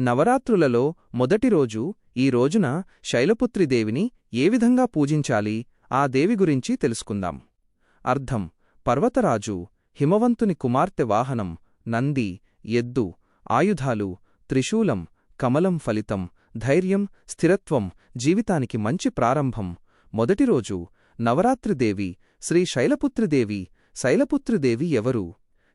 నవరాత్రులలో మొదటి రోజు ఈ రోజున శైలపుత్రిదేవిని ఏ విధంగా పూజించాలి ఆ దేవి గురించి తెలుసుకుందాం. అర్థం: పర్వతరాజు, హిమవంతుని కుమార్తె, వాహనం నంది, ఎద్దు, ఆయుధాలు త్రిశూలం, కమలం, ఫలితం ధైర్యం, స్థిరత్వం, జీవితానికి మంచి ప్రారంభం. మొదటి రోజు నవరాత్రిదేవి శ్రీ శైలపుత్రిదేవి. శైలపుత్రిదేవి ఎవరు?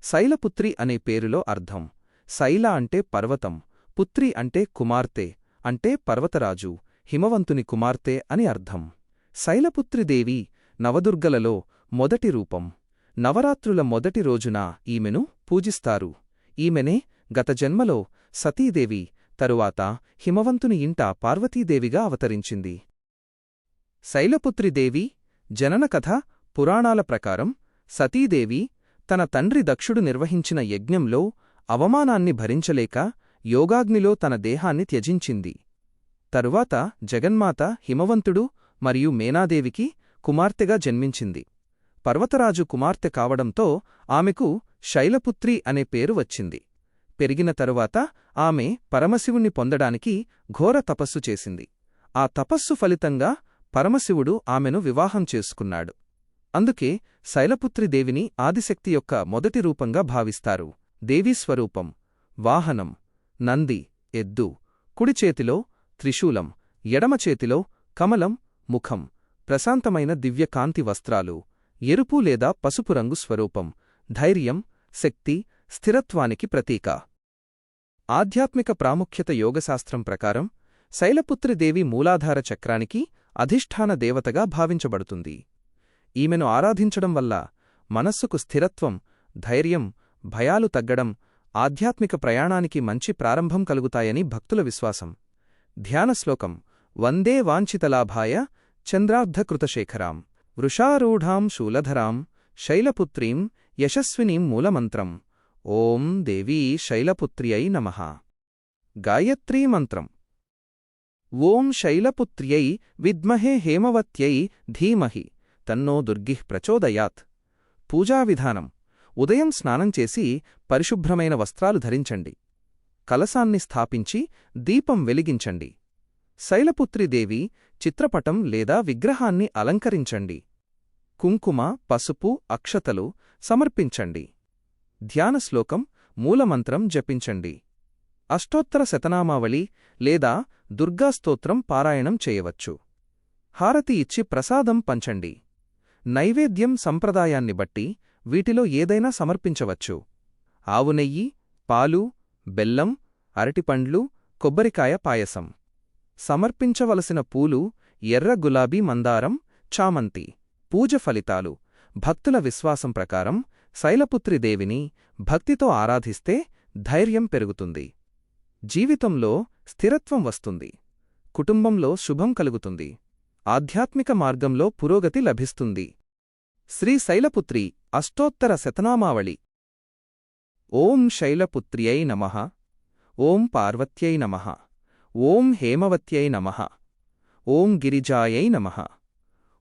శైలపుత్రి అనే పేరులో అర్థం. శైల అంటే పర్వతం, పుత్రి అంటే కుమార్తె, అంటే పర్వతరాజు, హిమవంతుని కుమార్తె అని అర్థం. శైలపుత్రిదేవి నవదుర్గలలో మొదటి రూపం. నవరాత్రుల మొదటి రోజున ఈమెను పూజిస్తారు. ఈమెనే గత జన్మలో సతీదేవి, తరువాత హిమవంతుని ఇంట పార్వతీదేవిగా అవతరించింది. శైలపుత్రిదేవి జనన కథ పురాణాల ప్రకారం సతీదేవి తన తండ్రి దక్షుడు నిర్వహించిన యజ్ఞంలో అవమానాన్ని భరించలేక యోగాగ్నిలో తన దేహాన్ని త్యజించింది. తరువాత జగన్మాత హిమవంతుడు మరియు మేనాదేవికి కుమార్తెగా జన్మించింది. పర్వతరాజు కుమార్తె కావడంతో ఆమెకు శైలపుత్రి అనే పేరు వచ్చింది. పెరిగిన తరువాత ఆమె పరమశివుణ్ణి పొందడానికి ఘోర తపస్సు చేసింది. ఆ తపస్సు ఫలితంగా పరమశివుడు ఆమెను వివాహం చేసుకున్నాడు. అందుకే శైలపుత్రిదేవిని ఆదిశక్తి యొక్క మొదటి రూపంగా భావిస్తారు. దేవీస్వరూపం: వాహనం నంది, ఎద్దు, కుడిచేతిలో త్రిశూలం, ఎడమచేతిలో కమలం, ముఖం ప్రశాంతమైన దివ్యకాంతి, వస్త్రాలు ఎరుపు లేదా పసుపు రంగు స్వరూపం, ధైర్యం, శక్తి, స్థిరత్వానికి ప్రతీక. ఆధ్యాత్మిక ప్రాముఖ్యత: యోగశాస్త్రం ప్రకారం శైలపుత్రిదేవి మూలాధార చక్రానికి అధిష్టాన దేవతగా భావించబడుతుంది. ఈమెను ఆరాధించడం వల్ల మనస్సుకు స్థిరత్వం, ధైర్యం, భయాలు తగ్గడం, ఆధ్యాత్మిక ప్రయాణానికి మంచి ప్రారంభం కలుగుతాయని భక్తుల విశ్వాసం. ధ్యాన శ్లోకం: వందే వాంఛితలాభాయ చంద్రార్ధకృతశేఖరాం వృషారూఢాం శూలధరాం శైలపుత్రీం యశస్వినీం. మూలమంత్రం: ఓం దేవీ శైలపుత్ర్యై నమః. గాయత్రీ మంత్రం: ఓం శైలపుత్ర్యై విద్మహే హేమవత్యై ధీమహి తన్నో దుర్గిః ప్రచోదయాత్. పూజావిధానం: ఉదయం స్నానం చేసి పరిశుభ్రమైన వస్త్రాలు ధరించండి. కలశాన్ని స్థాపించి దీపం వెలిగించండి. శైలపుత్రిదేవి చిత్రపటం లేదా విగ్రహాన్ని అలంకరించండి. కుంకుమ, పసుపు, అక్షతలు సమర్పించండి. ధ్యాన శ్లోకం: మూలమంత్రం జపించండి. అష్టోత్తర శతనామావళి లేదా దుర్గాస్తోత్రం పారాయణం చేయవచ్చు. హారతి ఇచ్చి ప్రసాదం పంచండి. నైవేద్యం సంప్రదాయాన్ని బట్టి వీటిలో ఏదైనా సమర్పించవచ్చు. ఆవునెయ్యి, పాలు, బెల్లం, అరటిపండ్లు, కొబ్బరికాయ పాయసం. సమర్పించవలసిన పూలు: ఎర్ర గులాబీ, మందారం, చామంతి. పూజ ఫలితాలు: భక్తుల విశ్వాసం ప్రకారం శైలపుత్రిదేవిని భక్తితో ఆరాధిస్తే ధైర్యం పెరుగుతుంది, జీవితంలో స్థిరత్వం వస్తుంది, కుటుంబంలో శుభం కలుగుతుంది, ఆధ్యాత్మిక మార్గంలో పురోగతి లభిస్తుంది. శ్రీ శైలపుత్రి అష్టోత్తర శతనామావళి: ఓం శైలపుత్ర్యై నమః. ఓం పార్వత్యై నమః. ఓం హేమవత్యై నమః. ఓం గిరిజాయై నమః.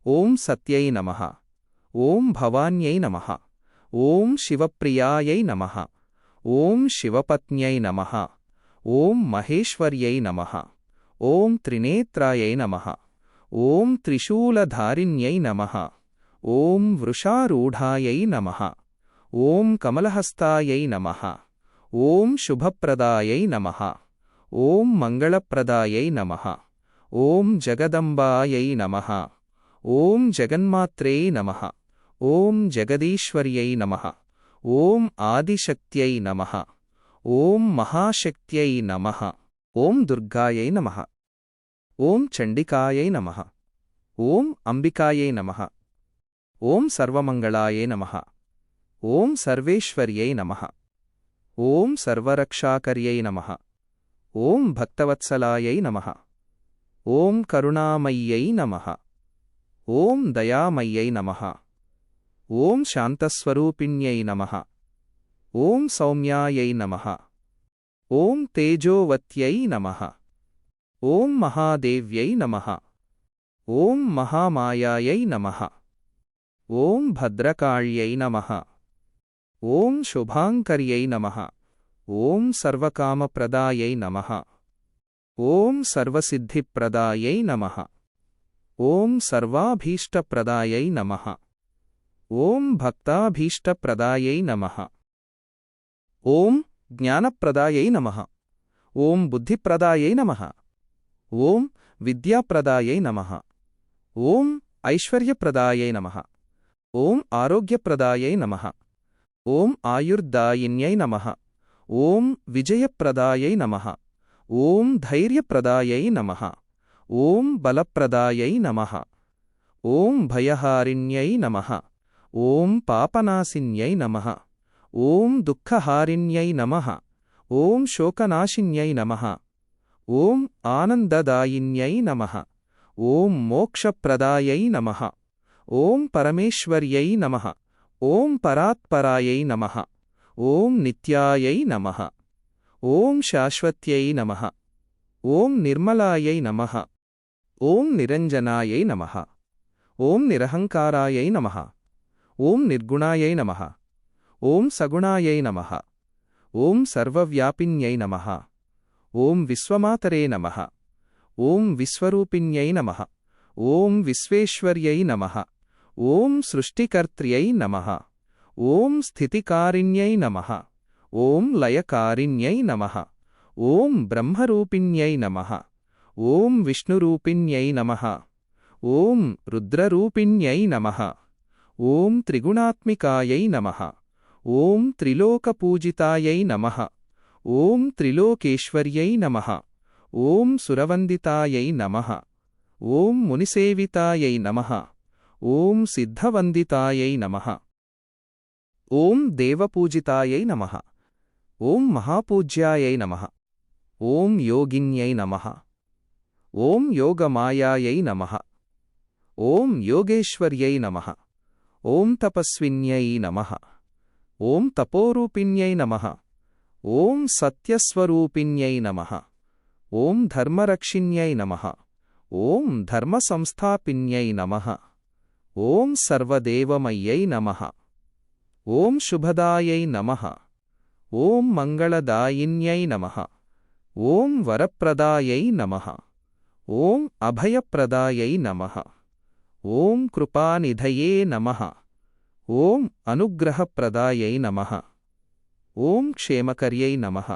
ఓం సత్యై నమః. ఓం భవాన్యై నమః. ఓం శివప్రియాయై నమః. ఓం శివపత్న్యై నమః. ఓం మహేశ్వర్యై నమః. ఓం త్రినేత్రాయై నమః. ఓం త్రిశూలధారిణ్యై నమః. ఓం వృషారూఢాయై నమః. ఓం కమలహస్తాయై నమః. ఓం శుభప్రదాయై నమః. ఓం మంగళప్రదాయై నమః. ఓం జగదంబాయై నమః. ఓం జగన్మాత్రే నమః. ఓం జగదీశ్వర్యై నమః. ఓం ఆదిశక్త్యై నమః. ఓం మహాశక్త్యై నమః. ఓం దుర్గాయై నమః. ఓం చండికాయై నమః. ఓం అంబికాయై నమః. ఓం సర్వమంగళాయై నమః. ఓం సర్వేశ్వర్యై నమః. ఓం సర్వరక్షాకర్యై నమః. ఓం భక్తవత్సలాయై నమః. ఓం కరుణామయ్యై నమః. ఓం దయామయ్యై నమః. ఓం శాంతస్వరూపిణ్యై నమః. ఓం సౌమ్యాయై నమః. ఓం తేజోవత్యై నమః. ఓం మహాదేవ్యై నమః. ఓం మహామాయాయై నమః. ఓం భద్రకాళ్యై నమః. ఓం శుభాంకర్యై నమః. ఓం సర్వకామప్రదాయై నమః. ఓం సర్వసిద్ధిప్రదాయై నమః. ఓం సర్వాభీష్టప్రదాయై నమః. ఓం భక్తాభీష్టప్రదాయై నమః. ఓం జ్ఞానప్రదాయై నమః. ఓం బుద్ధిప్రదాయై నమః. ఓం విద్యాప్రదాయై నమః. ఓం ఐశ్వర్యప్రదాయై నమః. ఓం ఆరోగ్యప్రదాయై నమః. ఓం ఆయుర్దాయిన్యై నమః. ఓం విజయప్రదాయై నమః. ఓం ధైర్యప్రదాయై నమః. ఓం బలప్రదాయై నమః. ఓం భయహారిణ్యై నమః. ఓం పాపనాశిన్యై నమః. ఓం దుఃఖహారిణ్యై నమః. ఓం శోకనాశిన్యై నమః. ఓం ఆనందదాయిన్యై నమః. ఓం మోక్షప్రదాయై నమః. ఓం పరమేశ్వర్యై నమః. ఓం పరాత్పరాయై నమః. ఓం నిత్యాయై నమః. ఓం శాశ్వత్యై నమః. ఓం నిర్మలాయై నమః. ఓం నిరంజనాయై నమః. ఓం నిరహంకారాయై నమః. ఓం నిర్గుణాయై నమః. ఓం సగుణాయై నమః. ఓం సర్వవ్యాపిన్యై నమః. ఓం విశ్వమాతరే నమః. ఓం విశ్వరూపిణ్యై నమః. ఓం విశ్వేశ్వర్యై నమః. ఓం సృష్టికర్త్ర్యై నమః. ఓం స్థితికారిణ్యై నమః. ఓం లయకారిణ్యై నమః. ఓం బ్రహ్మరూపిణ్యై నమః. ఓం విష్ణురూపిణ్యై నమః. ఓం రుద్రరూపిణ్యై నమః. ఓం త్రిగుణాత్మికాయై నమః. ఓం త్రిలోకపూజితాయై నమః. ఓం త్రిలోకేశ్వర్యై నమః. ఓం సురవందితాయై నమః. ఓం మునిసేవితాయై నమః. ఓం సిద్ధవందితాయై నమః. ఓం దేవపూజితాయై నమః. ఓం మహాపూజ్యాయై నమః. ఓం యోగిన్యై నమః. ఓం యోగమాయాయై నమః. ఓం యోగేశ్వర్యై నమః. ఓం తపస్విన్యై నమః. ఓం తపోరూపిణ్యై నమః. ఓం సత్యస్వరూపిణ్యై నమః. ఓం ధర్మరక్షిణ్యై నమః. ఓం ధర్మసంస్థాపిన్యై నమః. ఓం సర్వదేవమయ్యై నమః. ఓం శుభదాయై నమః. ఓం మంగళదాయిన్యై నమః. ఓం వరప్రదాయై నమః. ఓం అభయప్రదాయై నమః. ఓం కృపానిధయే నమః. ఓం అనుగ్రహప్రదాయై నమః. ఓం క్షేమకర్యై నమః.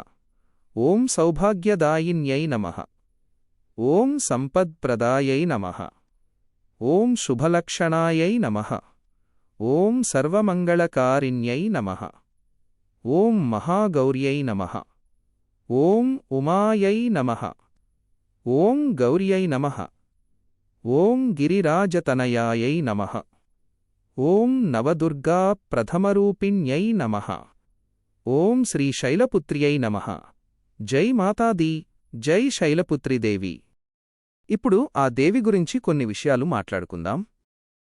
ఓం సౌభాగ్యదాయిన్యై నమః. ఓం సంపత్ప్రదాయై నమః. ఓం శుభలక్షణాయై నమః. ఓం సర్వమంగళకారిణ్యై నమః. ఓం మహాగౌర్యై నమః. ఓం ఉమాయై నమః. ఓం గౌర్యై నమః. ఓం గిరిరాజతనయాయై నమః. ఓం నవదుర్గా ప్రథమరూపిణ్యై నమః. ఓం శ్రీశైలపుత్ర్యై నమః. జై మాతాదీ, జై శైలపుత్రిదేవి. ఇప్పుడు ఆ దేవి గురించి కొన్ని విషయాలు మాట్లాడుకుందాం.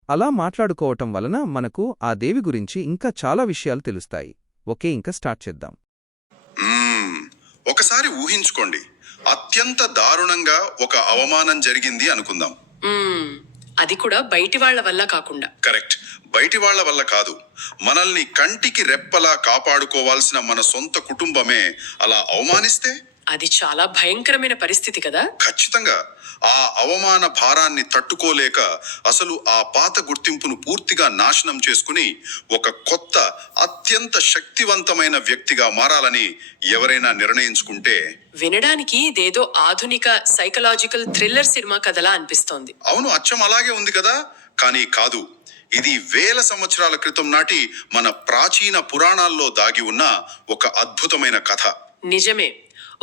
అలా మాట్లాడుకోవటం వలన మనకు ఆ దేవి గురించి ఇంకా చాలా విషయాలు తెలుస్తాయి. ఓకే, ఇంకా స్టార్ట్ చేద్దాం. ఒకసారి ఊహించుకోండి, అత్యంత దారుణంగా ఒక అవమానం జరిగింది అనుకుందాం. అది కూడా బయటి వాళ్ల వల్ల కాకుండా. కరెక్ట్, బయటి వాళ్ల వల్ల కాదు. మనల్ని కంటికి రెప్పలా కాపాడుకోవాల్సిన మన సొంత కుటుంబమే అలా అవమానిస్తే అది చాలా భయంకరమైన పరిస్థితి కదా. ఖచ్చితంగా. ఆ అవమాన భారాన్ని తట్టుకోలేక అసలు ఆ పాత గుర్తింపును పూర్తిగా నాశనం చేసుకుని ఒక కొత్త అత్యంత శక్తివంతమైన వ్యక్తిగా మారాలని ఎవరైనా నిర్ణయించుకుంటే వినడానికి ఇదేదో ఆధునిక సైకలాజికల్ థ్రిల్లర్ సినిమా కథలా అనిపిస్తోంది. అవును, అచ్చం అలాగే ఉంది కదా. కానీ కాదు, ఇది వేల సంవత్సరాల క్రితం నాటి మన ప్రాచీన పురాణాల్లో దాగి ఉన్న ఒక అద్భుతమైన కథ. నిజమే.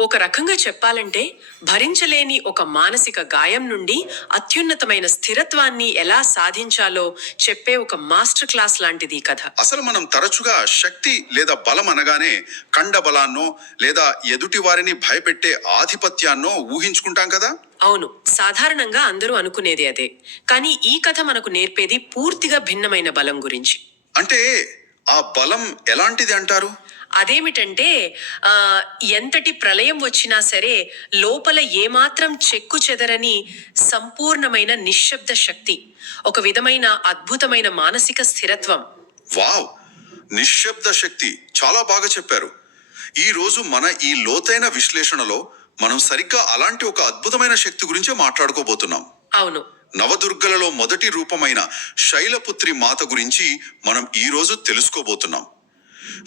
ఒక రకంగా చెప్పాలంటే భరించలేని ఒక మానసిక గాయం నుండి అత్యున్నతమైన స్థిరత్వాన్ని ఎలా సాధించాలో చెప్పే ఒక మాస్టర్ క్లాస్ లాంటిది కథ. అసలు మనం తరచుగా శక్తి లేదా బలం అనగానే కండబలాన్నో లేదా ఎదుటి వారిని భయపెట్టే ఆధిపత్యాన్నో ఊహించుకుంటాం కదా. అవును, సాధారణంగా అందరూ అనుకునేది అదే. కానీ ఈ కథ మనకు నేర్పేది పూర్తిగా భిన్నమైన బలం గురించి. అంటే ఆ బలం ఎలాంటిది అంటారు? అదేమిటంటే ఎంతటి ప్రళయం వచ్చినా సరే లోపల ఏమాత్రం చెక్కు చెదరని సంపూర్ణమైన నిశ్శబ్ద శక్తి, ఒక విధమైన అద్భుతమైన మానసిక స్థిరత్వం. వావ్, నిశ్శబ్ద శక్తి, చాలా బాగా చెప్పారు. ఈ రోజు మన ఈ లోతైన విశ్లేషణలో మనం సరిగ్గా అలాంటి ఒక అద్భుతమైన శక్తి గురించే మాట్లాడుకోబోతున్నాం. అవును. నవదుర్గలలో మొదటి రూపమైన శైలపుత్రి మాత గురించి మనం ఈ రోజు తెలుసుకోబోతున్నాం.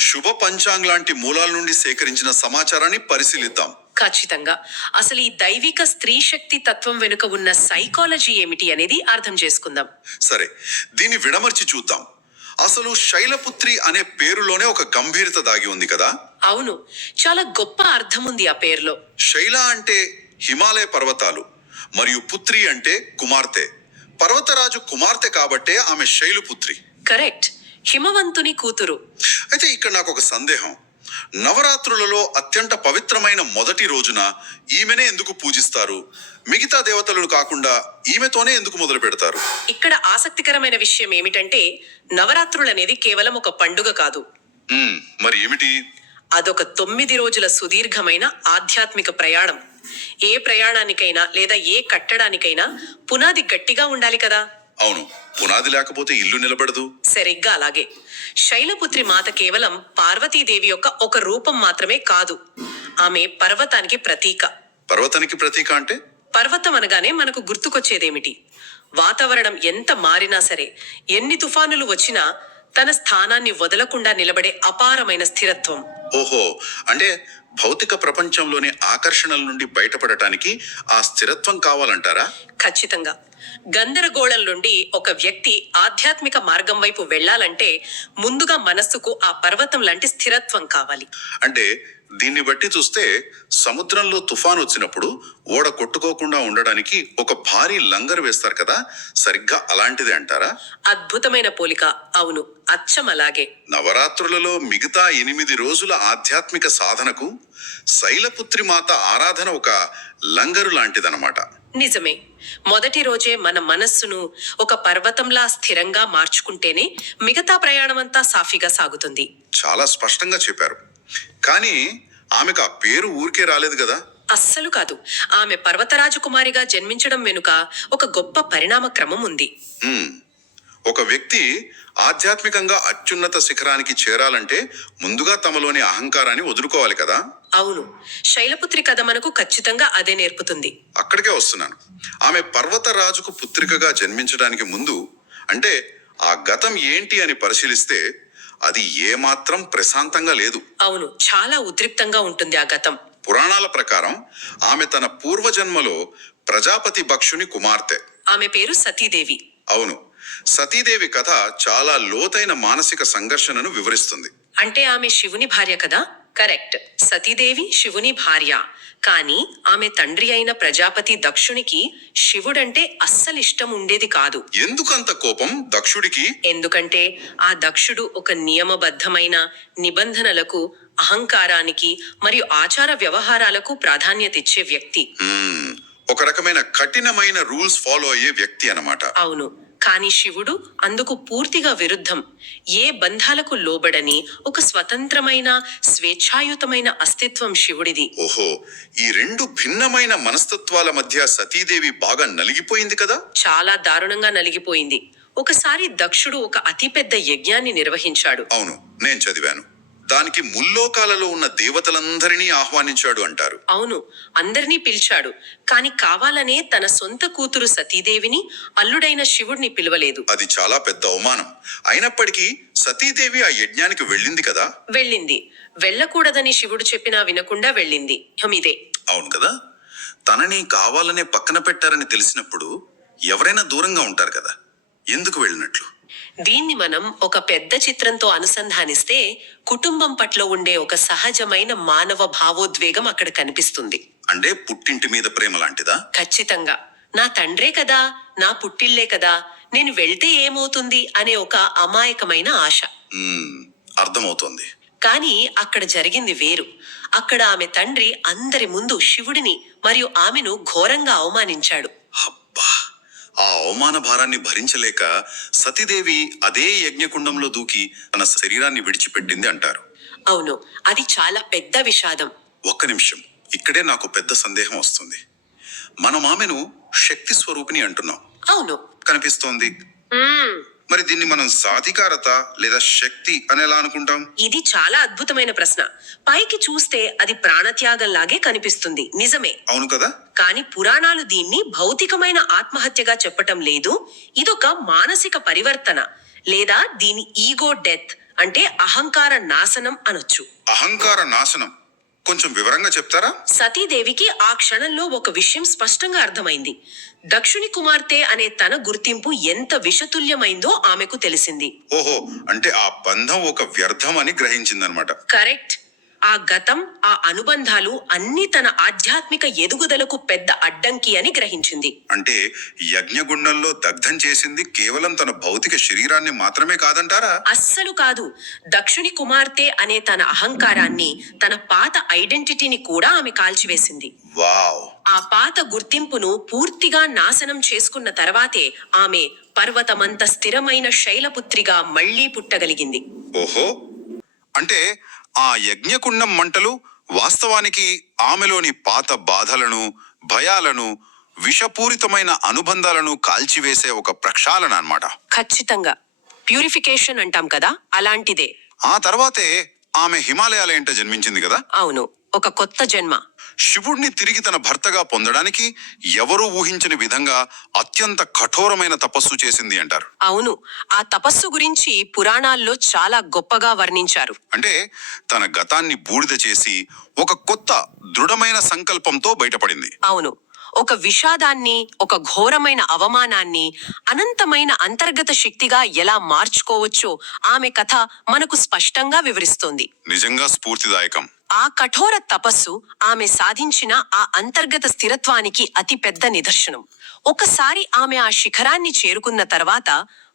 శుభ పంచాంగ్ లాంటి మూలాల నుండి సేకరించిన సమాచారాన్ని పరిశీలిద్దాం. ఖచ్చితంగా. అసలు ఈ దైవిక స్త్రీ శక్తి తత్వం వెనుక ఉన్న సైకాలజీ ఏమిటి అనేది అర్థం చేసుకుందాం. సరే, దీన్ని విడమర్చి చూద్దాం. అసలు శైలపుత్రి అనే పేరులోనే ఒక గంభీరత దాగి ఉంది కదా. అవును, చాలా గొప్ప అర్థం ఉంది ఆ పేరులో. శైల అంటే హిమాలయ పర్వతాలు, మరియు పుత్రి అంటే కుమార్తె. పర్వతరాజు కుమార్తె కాబట్టే ఆమె శైలపుత్రి. కరెక్ట్, హిమవంతుని కూతురు. అయితే ఇక్కడ నాకు ఒక సందేహం. నవరాత్రులలో అత్యంత పవిత్రమైన మొదటి రోజున ఈమెనే ఎందుకు పూజిస్తారు? మిగతా దేవతలను కాకుండా ఈమెతోనే ఎందుకు మొదలు పెడతారు? ఇక్కడ ఆసక్తికరమైన విషయం ఏమిటంటే నవరాత్రులనేది కేవలం ఒక పండుగ కాదు. మరి ఏమిటి? అదొక 9 రోజుల సుదీర్ఘమైన ఆధ్యాత్మిక ప్రయాణం. ఏ ప్రయాణానికైనా లేదా ఏ కట్టడానికైనా పునాది గట్టిగా ఉండాలి కదా. అవును, పునాది లేకపోతే ఇల్లు నిలబడదు. సరిగ్గా అలాగే శైలపుత్రి మాత కేవలం పార్వతీదేవి యొక్క ఒక రూపం మాత్రమే కాదు, ఆమె పర్వతానికి ప్రతీక. పర్వతానికి ప్రతీక అంటే? పర్వతం అనగానే మనకు గుర్తుకొచ్చేదేమిటి? వాతావరణం ఎంత మారినా సరే, ఎన్ని తుఫానులు వచ్చినా తన స్థానాన్ని వదలకుండా నిలబడే అపారమైన స్థిరత్వం. ఓహో, అంటే భౌతిక ప్రపంచంలోని ఆకర్షణల నుండి బయటపడటానికి ఆ స్థిరత్వం కావాలంటారా? ఖచ్చితంగా. గందరగోళం నుండి ఒక వ్యక్తి ఆధ్యాత్మిక మార్గం వైపు వెళ్లాలంటే ముందుగా మనస్సుకు ఆ పర్వతం లాంటి స్థిరత్వం కావాలి. అంటే దీన్ని బట్టి చూస్తే సముద్రంలో తుఫాన్ వచ్చినప్పుడు ఓడ కొట్టుకోకుండా ఉండడానికి ఒక భారీ లంగర్ వేస్తారు కదా, సరిగ్గా అలాంటిదే అంటారా? అద్భుతమైన పోలిక. అవును, అచ్చం అలాగే. నవరాత్రులలో మిగతా 8 రోజుల ఆధ్యాత్మిక సాధనకు శైలపుత్రి మాత ఆరాధన ఒక లంగరు లాంటిదన్నమాట. నిజమే. మొదటి రోజే మన మనస్సును ఒక పర్వతంలా స్థిరంగా మార్చుకుంటేనే మిగతా ప్రయాణమంతా సాఫీగా సాగుతుంది. చాలా స్పష్టంగా చెప్పారు. కానీ ఆమెకు ఆ పేరు ఊరికే రాలేదు కదా. అస్సలు కాదు. ఆమె పర్వతరాజకుమారిగా జన్మించడం వెనుక ఒక గొప్ప పరిణామ క్రమం ఉంది. ఒక వ్యక్తి ఆధ్యాత్మికంగా అత్యున్నత శిఖరానికి చేరాలంటే ముందుగా తమలోని అహంకారాన్ని వదులుకోవాలి కదా. అవును, శైలపుత్రి కథ మనకు ఖచ్చితంగా అదే నేర్పుతుంది. అక్కడికే వస్తున్నాను. ఆమె పర్వతరాజుకు పుత్రికగా జన్మించడానికి ముందు, అంటే ఆ గతం ఏంటి అని పరిశీలిస్తే అది ఏమాత్రం ప్రశాంతంగా లేదు. అవును, చాలా ఉద్రిక్తంగా ఉంటుంది ఆ గతం. పురాణాల ప్రకారం ఆమె తన పూర్వజన్మలో ప్రజాపతి భక్షుని కుమార్తె. ఆమె పేరు సతీదేవి. అవును, సతీదేవి కథ చాలా లోతైన మానసిక సంఘర్షణను వివరిస్తుంది. అంటే ఆమె శివుని భార్య కదా. కరెక్ట్, సతీదేవి శివుని భార్య. కానీ ఆమె తండ్రి అయిన ప్రజాపతి దక్షునికి శివుడంటే అస్సలు ఇష్టం ఉండేది కాదు. ఎందుకంత కోపం దక్షుడికి? ఎందుకంటే ఆ దక్షుడు ఒక నియమబద్ధమైన నిబంధనలకు, అహంకారానికి మరియు ఆచార వ్యవహారాలకు ప్రాధాన్యత ఇచ్చే వ్యక్తి. ఒక రకమైన కఠినమైన రూల్స్ ఫాలో అయ్యే వ్యక్తి అన్నమాట. అవును, కానీ శివుడు అందుకు పూర్తిగా విరుద్ధం. ఏ బంధాలకు లోబడని ఒక స్వతంత్రమైన, స్వేచ్ఛాయుతమైన అస్తిత్వం శివుడిది. ఓహో, ఈ 2 భిన్నమైన మనస్తత్వాల మధ్య సతీదేవి బాగా నలిగిపోయింది కదా. చాలా దారుణంగా నలిగిపోయింది. ఒకసారి దక్షుడు ఒక అతిపెద్ద యజ్ఞాన్ని నిర్వహించాడు. అవును, నేను చదివాను. దానికి ముల్లోకాలలో ఉన్న దేవతలందరినీ ఆహ్వానించాడు అంటారు. అవును, అందరినీ పిలిచాడు. కాని కావాలనే తన సొంత కూతురు సతీదేవిని, అల్లుడైన శివుడిని పిలవలేదు. అది చాలా పెద్ద అవమానం. అయినప్పటికీ సతీదేవి ఆ యజ్ఞానికి వెళ్ళింది కదా. వెళ్ళింది. వెళ్ళకూడదని శివుడు చెప్పినా వినకుండా వెళ్ళింది. ఇదే. అవును కదా. తనని కావాలనే పక్కన పెట్టారని తెలిసినప్పుడు ఎవరైనా దూరంగా ఉంటారు కదా. ఎందుకు వెళ్ళినట్లు? దీన్ని మనం ఒక పెద్ద చిత్రంతో అనుసంధానిస్తే కుటుంబం పట్ల ఉండే ఒక సహజమైన మానవ భావోద్వేగం అక్కడ కనిపిస్తుంది. అంటే పుట్టింటి మీద ప్రేమ లాంటిదా? ఖచ్చితంగా. నా తండ్రే కదా, నా పుట్టిల్లే కదా, నేను వెళ్తే ఏమవుతుంది అనే ఒక అమాయకమైన ఆశ. అర్థమవుతోంది. కానీ అక్కడ జరిగింది వేరు. అక్కడ ఆమె తండ్రి అందరి ముందు శివుడిని మరియు ఆమెను ఘోరంగా అవమానించాడు. అబ్బా, ఆ అవమాన భారాన్ని భరించలేక సతీదేవి అదే యజ్ఞకుండంలో దూకి తన శరీరాన్ని విడిచిపెట్టింది అంటారు. అవును, అది చాలా పెద్ద విషాదం. ఒక్క నిమిషం, ఇక్కడే నాకు పెద్ద సందేహం వస్తుంది. మనం ఆమెను శక్తి స్వరూపిణి అంటున్నాం. అవును, కనిపిస్తోంది. మరి దీన్ని మనం సాధికారత లేదా శక్తి అని ఎలా అనుకుంటాం? ఇది చాలా అద్భుతమైన ప్రశ్న. పైకి చూస్తే అది ప్రాణత్యాగంలాగే కనిపిస్తుంది, నిజమే. అవును కదా. కాని పురాణాలు దీన్ని భౌతికమైన ఆత్మహత్యగా చెప్పటం లేదు. ఇదొక మానసిక పరివర్తన, లేదా దీని ఈగో డెత్ అంటే అహంకార నాశనం అనొచ్చు. అహంకార నాశనం కొంచెం వివరంగా చెప్తారా? సతీదేవికి ఆ క్షణంలో ఒక విషయం స్పష్టంగా అర్థమైంది. దక్షుని కుమార్తె అనే తన గుర్తింపు ఎంత విషతుల్యమైందో ఆమెకు తెలిసింది. ఓహో, అంటే ఆ బంధం ఒక వ్యర్థం అని గ్రహించిందనమాట. కరెక్ట్. ఆ గతం, ఆ అనుబంధాలు అన్నీ తన ఆధ్యాత్మిక ఎదుగుదలకు పెద్ద అడ్డంకి అని గ్రహించింది. అంటే యజ్ఞగుండంలో దగ్ధం చేసింది కేవలం తన భౌతిక శరీరాన్ని మాత్రమే కాదంటారా? అస్సలు కాదు. దక్షుని కుమార్తె అనే తన అహంకారాన్ని, తన పాత ఐడెంటిటీని కూడా ఆమె కాల్చివేసింది. వావ్. ఆ పాత గుర్తింపును పూర్తిగా నాశనం చేసుకున్న తర్వాతే ఆమె పర్వతమంత స్థిరమైన శైలపుత్రిగా మళ్లీ పుట్టగలిగింది. ఓహో, అంటే ఆ యజ్ఞకుండం మంటలు వాస్తవానికి ఆమెలోని పాత బాధలను, భయాలను, విషపూరితమైన అనుబంధాలను కాల్చివేసే ఒక ప్రక్షాళన అన్నమాట. ఖచ్చితంగా. ప్యూరిఫికేషన్ అంటాం కదా, అలాంటిదే. ఆ తర్వాతే ఆమె హిమాలయాలేంట జన్మించింది కదా. అవును, ఒక కొత్త జన్మ. శివుడిని తిరిగి తన భర్తగా పొందడానికి ఎవరూ ఊహించని విధంగా అత్యంత కఠోరమైన తపస్సు చేసింది అంటారు. అవును, ఆ తపస్సు గురించి పురాణాల్లో చాలా గొప్పగా వర్ణించారు. అంటే తన గతాన్ని బూడిద చేసి ఒక కొత్త దృఢమైన సంకల్పంతో బయటపడింది. అవును, ఒక విషాదాన్ని, ఒక ఘోరమైన అవమానాన్ని అనంతమైన అంతర్గత శక్తిగా ఎలా మార్చుకోవచ్చో ఆమె కథ మనకు స్పష్టంగా వివరిస్తోంది. నిజంగా స్ఫూర్తిదాయకం. ఆ కఠోర తపస్సు ఆమె సాధించిన ఆ అంతర్గత స్థిరత్వానికి అతి పెద్ద నిదర్శనం. ఒకసారి ఆమె ఆ శిఖరాన్ని చేరుకున్న తర్వాత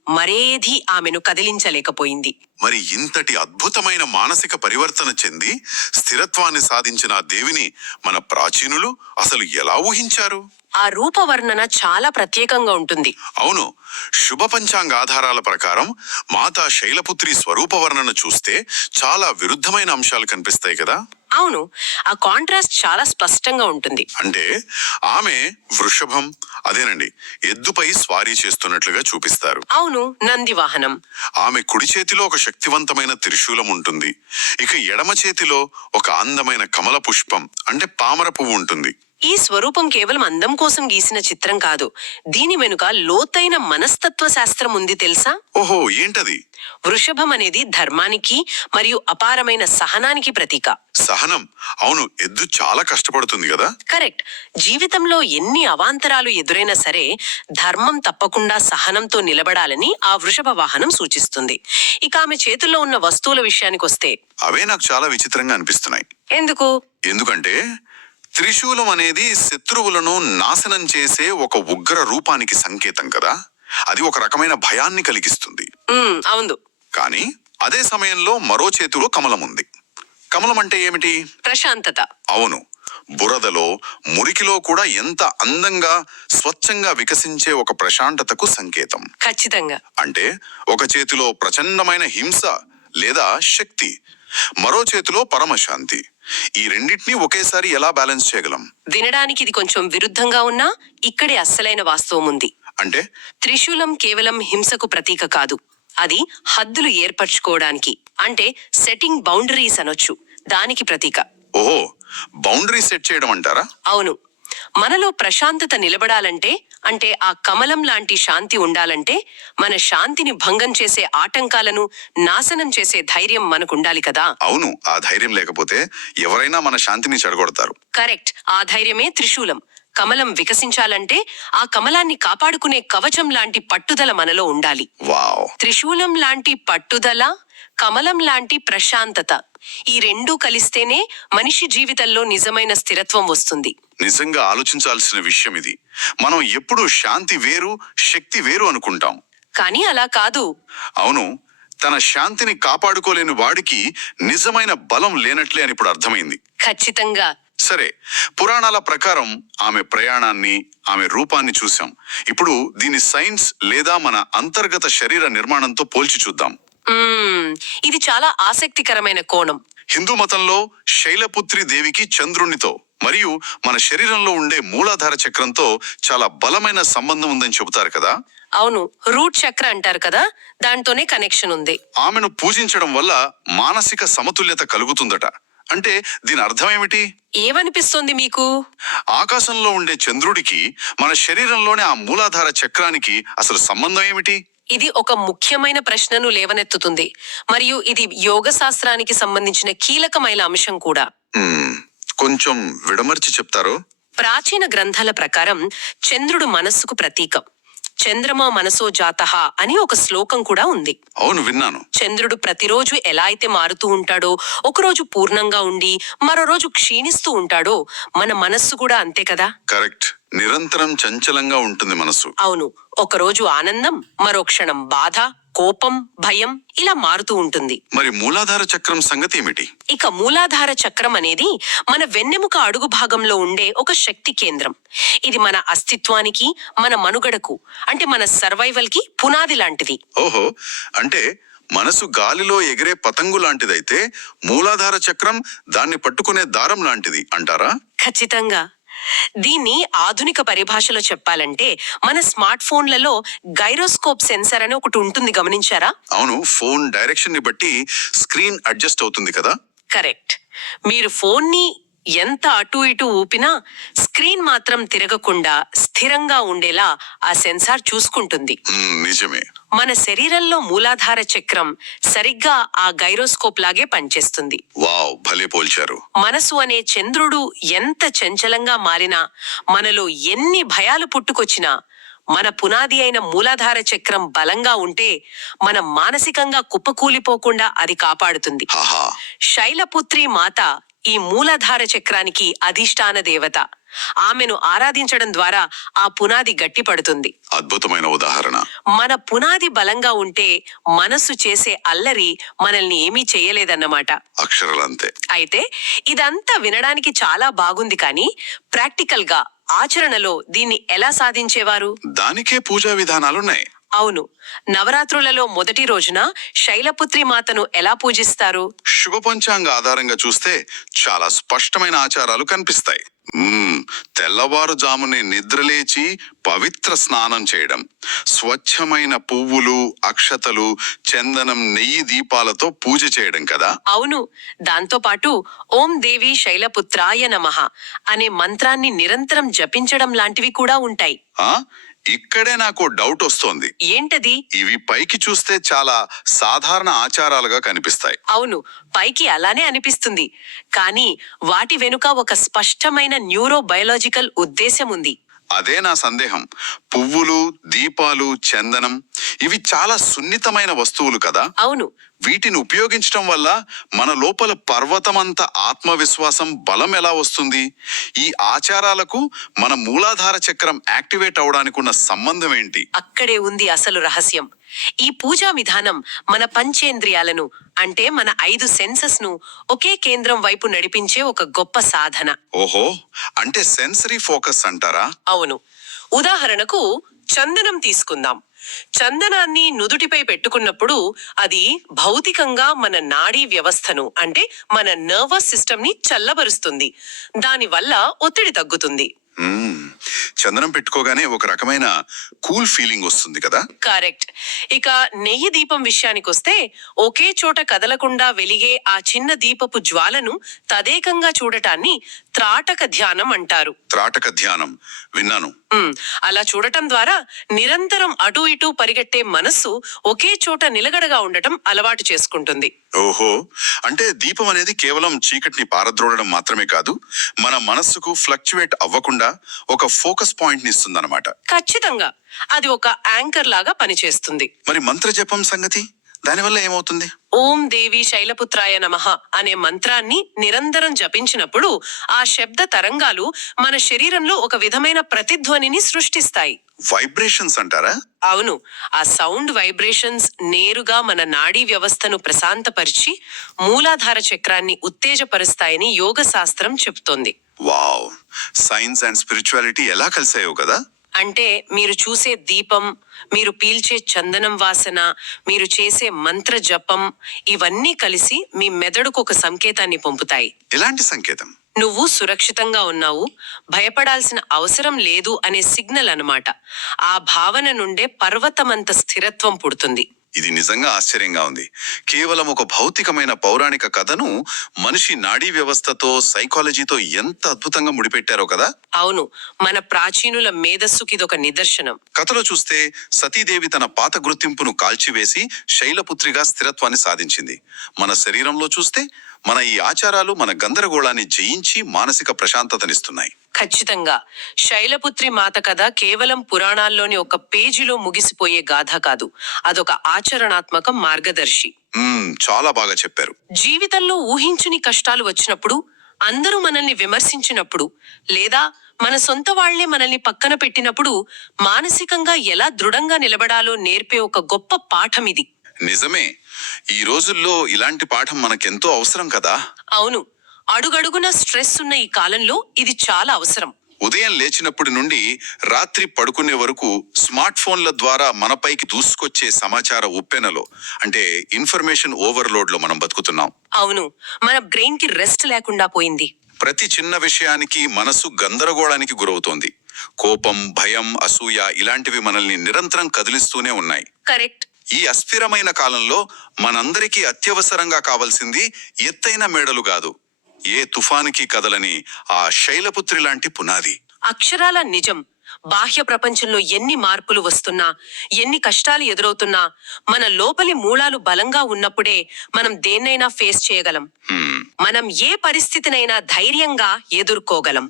మరేదీ ఆమెను కదిలించలేకపోయింది. మరి ఇంతటి అద్భుతమైన మానసిక పరివర్తన చెంది స్థిరత్వాన్ని సాధించిన ఆ దేవిని మన ప్రాచీనులు అసలు ఎలా ఊహించారు? ఆ రూపవర్ణన చాలా ప్రత్యేకంగా ఉంటుంది. అవును, శుభ పంచాంగ ఆధారాల ప్రకారం మాతా శైలపుత్రి స్వరూప వర్ణన చూస్తే చాలా విరుద్ధమైన అంశాలు కనిపిస్తాయి కదా. అవును, ఆ కాంట్రాస్ట్ చాలా స్పష్టంగా ఉంటుంది. అంటే ఆమె వృషభం, అదేనండి, ఎద్దుపై స్వారీ చేస్తున్నట్లుగా చూపిస్తారు. అవును, నంది వాహనం. ఆమె కుడి చేతిలో ఒక శక్తివంతమైన త్రిశూలం ఉంటుంది. ఇక ఎడమ చేతిలో ఒక అందమైన కమల పుష్పం అంటే పామర పువ్వు ఉంటుంది. ఈ స్వరూపం కేవలం అందం కోసం గీసిన చిత్రం కాదు. దీని వెనుక లోతైన మనస్తత్వ శాస్త్రం ఉంది తెలుసా? ఓహో, ఏంటది? వృషభం అనేది ధర్మానికి మరియు అపారమైన సహనానికి ప్రతీక. సహనం. అవును, ఎద్దు చాలా కష్టపడుతుంది కదా. కరెక్ట్. జీవితంలో ఎన్ని అవాంతరాలు ఎదురైనా సరే ధర్మం తప్పకుండా సహనంతో నిలబడాలని ఆ వృషభ వాహనం సూచిస్తుంది. ఇక ఆమె చేతుల్లో ఉన్న వస్తువుల విషయానికొస్తే అవే నాకు చాలా విచిత్రంగా అనిపిస్తున్నాయి. ఎందుకు? ఎందుకంటే త్రిశూలం అనేది శత్రువులను నాశనం చేసే ఒక ఉగ్ర రూపానికి సంకేతం కదా. అది ఒక రకమైన భయాన్ని కలిగిస్తుంది. అవును. కానీ అదే సమయంలో మరో చేతిలో కమలం ఉంది. కమలం అంటే ఏమిటి? ప్రశాంతత. అవును, బురదలో, మురికిలో కూడా ఎంత అందంగా, స్వచ్ఛంగా వికసించే ఒక ప్రశాంతతకు సంకేతం. ఖచ్చితంగా. అంటే ఒక చేతిలో ప్రచండమైన హింస లేదా శక్తి, మరో చేతిలో పరమశాంతి. ఈ రెండింటినీ ఒకేసారి ఎలా బ్యాలెన్స్ చేయగలం? వినడానికి ఇది కొంచెం విరుద్ధంగా ఉన్నా ఇక్కడే అస్సలైన వాస్తవం ఉంది. అంటే త్రిశూలం కేవలం హింసకు ప్రతీక కాదు, అది హద్దులు ఏర్పరచుకోవడానికి, అంటే సెట్టింగ్ బౌండరీస్ అనొచ్చు, దానికి ప్రతీక. ఓహో, బౌండరీ సెట్ చేయడం అంటారా? అవును. మనలో ప్రశాంతత నిలబడాలంటే, అంటే ఆ కమలం లాంటి శాంతి ఉండాలంటే మన శాంతిని భంగం చేసే ఆటంకాలను నాశనం చేసే ధైర్యం మనకుండాలి కదా. అవును, ఆ ధైర్యం లేకపోతే ఎవరైనా మన శాంతిని చెడగొడతారు. కరెక్ట్. ఆ ధైర్యమే త్రిశూలం. కమలం వికసించాలంటే ఆ కమలాన్ని కాపాడుకునే కవచం లాంటి పట్టుదల మనలో ఉండాలి. వావ్. త్రిశూలం లాంటి పట్టుదల, కమలం లాంటి ప్రశాంతత, ఈ రెండూ కలిస్తేనే మనిషి జీవితంలో నిజమైన స్థిరత్వం వస్తుంది. నిజంగా ఆలోచించాల్సిన విషయం ఇది. మనం ఎప్పుడూ శాంతి వేరు, శక్తి వేరు అనుకుంటాం. కానీ అలా కాదు. అవును, తన శాంతిని కాపాడుకోలేని వాడికి నిజమైన బలం లేనట్లే అని ఇప్పుడు అర్థమైంది. ఖచ్చితంగా. సరే, పురాణాల ప్రకారం ఆమె ప్రయాణాన్ని, ఆమె రూపాన్ని చూసాం. ఇప్పుడు దీని సైన్స్ లేదా మన అంతర్గత శరీర నిర్మాణంతో పోల్చి చూద్దాం. ఇది చాలా ఆసక్తికరమైన కోణం. హిందూ మతంలో శైలపుత్రి దేవికి చంద్రునితో మరియు మన శరీరంలో ఉండే మూలాధార చక్రంతో చాలా బలమైన సంబంధం ఉందని చెబుతారు కదా. అవును, రూట్ చక్ర అంటారు కదా, దాంతోనే కనెక్షన్ ఉంది. ఆమెను పూజించడం వల్ల మానసిక సమతుల్యత కలుగుతుందట. అంటే దీని అర్థం ఏమిటి? ఏమనిపిస్తోంది మీకు? ఆకాశంలో ఉండే చంద్రుడికి మన శరీరంలోని ఆ మూలాధార చక్రానికి అసలు సంబంధం ఏమిటి? ఇది ఒక ముఖ్యమైన ప్రశ్నను లేవనెత్తుతుంది, మరియు ఇది యోగ శాస్త్రానికి సంబంధించిన కీలకమైన అంశం కూడా. కొంచెం విడమర్చి చెప్తారు? ప్రాచీన గ్రంథాల ప్రకారం చంద్రుడు మనస్సుకు ప్రతీకం. చంద్రమా మనసో జాతః అని ఒక శ్లోకం కూడా ఉంది. అవును, విన్నాను. చంద్రుడు ప్రతిరోజు ఎలా అయితే మారుతూ ఉంటాడో, ఒకరోజు పూర్ణంగా ఉండి మరో రోజు క్షీణిస్తూ ఉంటాడో, మన మనస్సు కూడా అంతే కదా. కరెక్ట్. నిరంతరం చంచలంగా ఉంటుంది మనసు. అవును, ఒకరోజు ఆనందం, మరో క్షణం బాధ, కోపం, భయం ఇలా మారుతూ ఉంటుంది. మరి మూలాధార చక్రం సంగతి ఏమిటి? ఇక మూలాధార చక్రం అనేది మన వెన్నెముక అడుగు భాగంలో ఉండే ఒక శక్తి కేంద్రం. ఇది మన అస్తిత్వానికి, మన మనుగడకు, అంటే మన సర్వైవల్ కి పునాది లాంటిది. ఓహో, అంటే మనసు గాలిలో ఎగిరే పతంగు లాంటిదైతే మూలాధార చక్రం దాన్ని పట్టుకునే దారం లాంటిది అంటారా? ఖచ్చితంగా. దీన్ని ఆధునిక పరిభాషలో చెప్పాలంటే మన స్మార్ట్ ఫోన్లలో గైరోస్కోప్ సెన్సర్ అని ఒకటి ఉంటుంది, గమనించారా? అవును, ఫోన్ డైరెక్షన్ ని బట్టి స్క్రీన్ అడ్జస్ట్ అవుతుంది కదా. కరెక్ట్. మీరు ఫోన్ని ఎంత అటు ఇటు ఊపినా స్క్రీన్ మాత్రం తిరగకుండా స్థిరంగా ఉండేలా ఆ సెన్సార్ చూసుకుంటుంది. నిజమే. మన శరీరంలో మూలాధార చక్రం సరిగ్గా ఆ గైరోస్కోప్ లాగే పనిచేస్తుంది. వావ్, భలే పోల్చారు. మనసు అనే చంద్రుడు ఎంత చంచలంగా మారినా, మనలో ఎన్ని భయాలు పుట్టుకొచ్చినా, మన పునాది అయిన మూలాధార చక్రం బలంగా ఉంటే మనం మానసికంగా కుప్పకూలిపోకుండా అది కాపాడుతుంది. ఆహా, శైలపుత్రి మాత ఈ మూలాధార చక్రానికి అధిష్టాన దేవత. ఆమెను ఆరాధించడం ద్వారా ఆ పునాది గట్టిపడుతుంది. అద్భుతమైన ఉదాహరణ. మన పునాది బలంగా ఉంటే మనసు చేసే అల్లరి మనల్ని ఏమీ చేయలేదన్నమాట. అక్షరాలంతే. అయితే ఇదంతా వినడానికి చాలా బాగుంది, కానీ ప్రాక్టికల్ గా ఆచరణలో దీన్ని ఎలా సాధించేవారు? దానికే పూజా విధానాలున్నాయి. అవును, నవరాత్రులలో మొదటి రోజున శైలపుత్రి మాతను ఎలా పూజిస్తారు? శుభ పంచాంగ ఆధారంగా చూస్తే చాలా స్పష్టమైన ఆచారాలు కనిపిస్తాయి. తెల్లవారుజామునే నిద్రలేచి పవిత్ర స్నానం చేయడం, స్వచ్ఛమైన పువ్వులు, అక్షతలు, చందనం, నెయ్యి దీపాలతో పూజ చేయడం కదా. అవును, దాంతో పాటు ఓం దేవి శైలపుత్రాయ నమః అనే మంత్రాన్ని నిరంతరం జపించడం లాంటివి కూడా ఉంటాయి. ఇక్కడే నాకు డౌట్ వస్తోంది. ఏంటది? ఇవి పైకి చూస్తే చాలా సాధారణ ఆచారాలుగా కనిపిస్తాయి. అవును, పైకి అలానే అనిపిస్తుంది, కానీ వాటి వెనుక ఒక స్పష్టమైన న్యూరోబయోలాజికల్ ఉద్దేశం ఉంది. అదే నా సందేహం. పువ్వులు, దీపాలు, చందనం ఇవి చాలా సున్నితమైన వస్తువులు కదా. అవును, వీటిని ఉపయోగించడం వల్ల మన లోపల పర్వతమంత ఆత్మవిశ్వాసం, బలం ఎలా వస్తుంది? ఈ ఆచారాలకు మన మూలాధార చక్రం యాక్టివేట్ అవడానికి ఉన్న సంబంధం ఏంటి? అక్కడే ఉంది అసలు రహస్యం. ఈ పూజా విధానం మన పంచేంద్రియాలను, అంటే మన 5 సెన్సెస్ ను ఒకే కేంద్రం వైపు నడిపించే ఒక గొప్ప సాధన. ఓహో, అంటే సెన్సరీ ఫోకస్ అంటారా? అవును. ఉదాహరణకు చందనం తీసుకుందాం. చందనాన్ని నుదుటిపై పెట్టుకున్నప్పుడు అది భౌతికంగా మన నాడీ వ్యవస్థను, అంటే మన నర్వస్ సిస్టమ్ ని చల్లబరుస్తుంది. దానివల్ల ఒత్తిడి తగ్గుతుంది. చందనం పెట్టుకోగానే ఒక రకమైన కూల్ ఫీలింగ్ వస్తుంది కదా. కరెక్ట్. ఇక నెయ్యి దీపం విషయానికొస్తే, ఒకే చోట కదలకుండా వెలిగే ఆ చిన్న దీపపు జ్వాలను తదేకంగా చూడటాన్ని త్రాటక ధ్యానం అంటారు. త్రాటక ధ్యానం విన్నాను. అలా చూడటం ద్వారా నిరంతరం అటు ఇటు పరిగెట్టే మనస్సు ఒకే చోట నిలకడగా ఉండటం అలవాటు చేసుకుంటుంది. ఓహో, అంటే దీపం అనేది కేవలం చీకటిని పారద్రోడడం మాత్రమే కాదు, మన మనస్సుకు ఫ్లక్చువేట్ అవ్వకుండా ఒక ఫోకస్ పాయింట్ ని ఇస్తుందన్నమాట. ఖచ్చితంగా, అది ఒక యాంకర్ లాగా పనిచేస్తుంది. మరి మంత్ర జపం సంగతి, దానివల్ల ఏమవుతుంది? ఓం దేవి శైలపుత్రాయ నమః అనే మంత్రాన్ని నిరంతరం జపించినప్పుడు ఆ శబ్ద తరంగాలు మన శరీరంలో ఒక విధమైన ప్రతిధ్వనిని సృష్టిస్తాయి. వైబ్రేషన్స్ అంటారా? అవును, ఆ సౌండ్ వైబ్రేషన్స్ నేరుగా మన నాడీ వ్యవస్థను ప్రశాంతపరిచి మూలాధార చక్రాన్ని ఉత్తేజపరుస్తాయని యోగ శాస్త్రం చెప్తోంది. వావ్, సైన్స్ అండ్ స్పిరిచువాలిటీ ఎలా కలిసాయో కదా. అంటే మీరు చూసే దీపం, మీరు పీల్చే చందనం వాసన, మీరు చేసే మంత్ర జపం, ఇవన్నీ కలిసి మీ మెదడుకు ఒక సంకేతాన్ని పంపుతాయి. ఎలాంటి సంకేతం? నువ్వు సురక్షితంగా ఉన్నావు, భయపడాల్సిన అవసరం లేదు అనే సిగ్నల్ అన్నమాట. ఆ భావన నుండే పర్వతమంత స్థిరత్వం పుడుతుంది. ఇది నిజంగా ఆశ్చర్యంగా ఉంది. కేవలం ఒక భౌతికమైన పౌరాణిక కథను మనిషి నాడీ వ్యవస్థతో, సైకాలజీతో ఎంత అద్భుతంగా ముడిపెట్టారో కదా. అవును, మన ప్రాచీనుల మేధస్సుకి ఇదొక నిదర్శనం. కథలో చూస్తే సతీదేవి తన పాత గుర్తింపును కాల్చివేసి శైలపుత్రిగా స్థిరత్వాన్ని సాధించింది. మన శరీరంలో చూస్తే మన ఈ ఆచారాలు మన గందరగోళాన్ని జయించి మానసిక ప్రశాంతతనిస్తున్నాయి. ఖచ్చితంగా శైలపుత్రి మాత కథ కేవలం పురాణాల్లోని ఒక పేజీలో ముగిసిపోయే గాథ కాదు, అదొక ఆచరణాత్మక మార్గదర్శి. చాలా బాగా చెప్పారు. జీవితంలో ఊహించుని కష్టాలు వచ్చినప్పుడు, అందరూ మనల్ని విమర్శించినప్పుడు, లేదా మన సొంత వాళ్లే మనల్ని పక్కన పెట్టినప్పుడు మానసికంగా ఎలా దృఢంగా నిలబడాలో నేర్పే ఒక గొప్ప పాఠం ఇది. నిజమే. ఈ రోజుల్లో ఇలాంటి పాఠం మనకెంతో అవసరం కదా. అవును, అడుగడుగున స్ట్రెస్ ఉన్న ఈ కాలంలో ఇది చాలా అవసరం. ఉదయం లేచినప్పటి నుండి రాత్రి పడుకునే వరకు స్మార్ట్ ఫోన్ల ద్వారా మనపైకి దూసుకొచ్చే సమాచార ఉప్పెనలో, అంటే ఇన్ఫర్మేషన్ ఓవర్లోడ్ లో మనం బతుకుతున్నాం. అవును, మన బ్రెయిన్ కి రెస్ట్ లేకుండా పోయింది. ప్రతి చిన్న విషయానికి మనసు గందరగోళానికి గురవుతోంది. కోపం, భయం, అసూయ ఇలాంటివి మనల్ని నిరంతరం కదిలిస్తూనే ఉన్నాయి. కరెక్ట్. ఈ అస్థిరమైన కాలంలో మనందరికీ అత్యవసరంగా కావాల్సింది ఎత్తైన మేడలు కాదు, ఏ తుఫానుకి కదలని ఆ శైలపుత్రి లాంటి పునాది. అక్షరాల నిజం. బాహ్య ప్రపంచంలో ఎన్ని మార్పులు వస్తున్నా, ఎన్ని కష్టాలు ఎదురవుతున్నా, మన లోపలి మూలాలు బలంగా ఉన్నప్పుడే మనం దేన్నైనా ఫేస్ చేయగలం. మనం ఏ పరిస్థితినైనా ధైర్యంగా ఎదుర్కోగలం,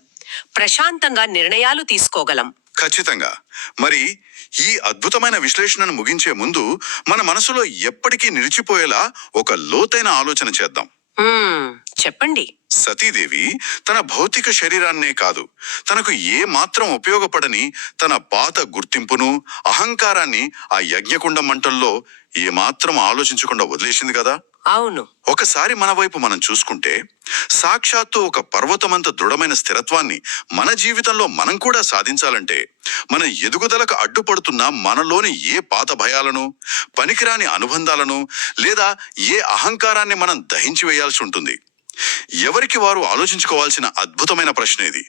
ప్రశాంతంగా నిర్ణయాలు తీసుకోగలం. ఖచ్చితంగా. మరి ఈ అద్భుతమైన విశ్లేషణను ముగించే ముందు మన మనసులో ఎప్పటికీ నిలిచిపోయేలా ఒక లోతైన ఆలోచన చేద్దాం. చెప్పండి. సతీదేవి తన భౌతిక శరీరాన్నే కాదు, తనకు ఏ మాత్రం ఉపయోగపడని తన పాత గుర్తింపును, అహంకారాన్ని ఆ యజ్ఞకుండ మంటల్లో ఏమాత్రం ఆలోచించకుండా వదిలేసింది కదా. అవును. ఒకసారి మన వైపు మనం చూసుకుంటే, సాక్షాత్తు ఒక పర్వతమంత దృఢమైన స్థిరత్వాన్ని మన జీవితంలో మనం కూడా సాధించాలంటే, మన ఎదుగుదలకు అడ్డుపడుతున్న మనలోని ఏ పాత భయాలను, పనికిరాని అనుబంధాలను, లేదా ఏ అహంకారాన్ని మనం దహించి వేయాల్సి ఉంటుంది. ఎవరికి వారు ఆలోచించుకోవాల్సిన అద్భుతమైన ప్రశ్న ఇది.